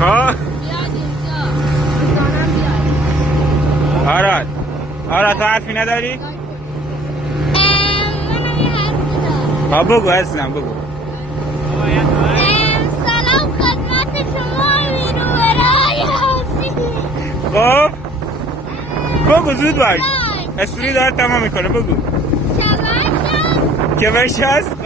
ها آراد آراد تو حرفی نداری؟ منم یه حرف دارم. بگو عزیزم بگو. سلام خدمت شما ویروبرای عزیز. خب بگو زود باش استوری داره تمام میکنه بگو که برش هست